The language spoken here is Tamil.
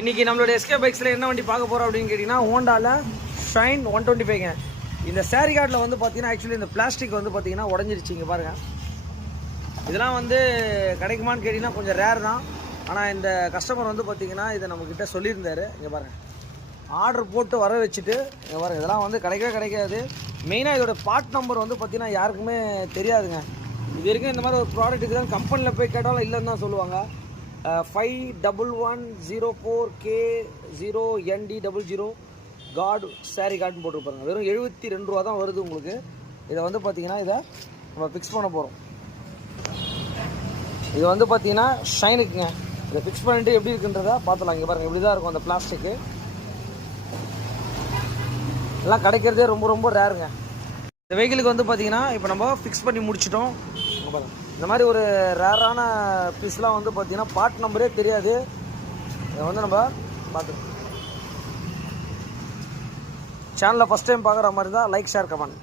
இன்னைக்கு நம்மளோட எஸ்கே பைக்ஸில் என்ன வண்டி பார்க்க போகிறோம் அப்படின்னு கேட்டிங்கன்னா ஹோண்டாவில் ஷைன் 125ங்க. இந்த சாரி கார்டில் வந்து பார்த்தீங்கன்னா ஆக்சுவலி இந்த பிளாஸ்டிக் வந்து பார்த்தீங்கன்னா உடஞ்சிருச்சு. இங்கே பாருங்கள், இதெல்லாம் வந்து கிடைக்குமான்னு கேட்டிங்கன்னா கொஞ்சம் ரேர் தான். ஆனால் இந்த கஸ்டமர் வந்து பார்த்தீங்கன்னா இதை நம்மக்கிட்ட சொல்லியிருந்தார். இங்கே பாருங்கள், ஆர்டர் போட்டு வர வச்சுட்டு இங்கே பாருங்கள், இதெல்லாம் வந்து கிடைக்கவே கிடைக்காது. மெயினாக இதோட பார்ட் நம்பர் வந்து பார்த்தீங்கன்னா யாருக்குமே தெரியாதுங்க. இது வரைக்கும் இந்த மாதிரி ஒரு ப்ராடக்ட்டுக்கு தான் கம்பெனியில் போய் கேட்டாலும் இல்லைன்னு தான் சொல்லுவாங்க. 511104K0ND00 card sorry கார்டுன்னு போட்டுருப்பாருங்க. வெறும் 72 ரூபா தான் வருது உங்களுக்கு. இதை வந்து பார்த்தீங்கன்னா இதை நம்ம ஃபிக்ஸ் பண்ண போகிறோம். இது வந்து பார்த்தீங்கன்னா ஷைனுக்குங்க. இதை ஃபிக்ஸ் பண்ணிட்டு எப்படி இருக்குன்றதை பார்த்துலாம். இங்கே பாருங்கள், இப்படி தான் இருக்கும் அந்த பிளாஸ்டிக்கு. எல்லாம் கிடைக்கிறதே ரொம்ப ரொம்ப ரேருங்க. இந்த வெஹிக்கிளுக்கு வந்து பார்த்தீங்கன்னா இப்போ நம்ம ஃபிக்ஸ் பண்ணி முடிச்சிட்டோம். பாருங்கள், இந்த மாதிரி ஒரு ரேரான பீஸ்லாம் வந்து பார்த்தீங்கன்னா பார்ட் நம்பரே தெரியாது. இதை வந்து நம்ம பார்த்துக்கணும். சேனலில் ஃபஸ்ட் டைம் பார்க்குற மாதிரி தான் லைக், ஷேர், கமெண்ட்.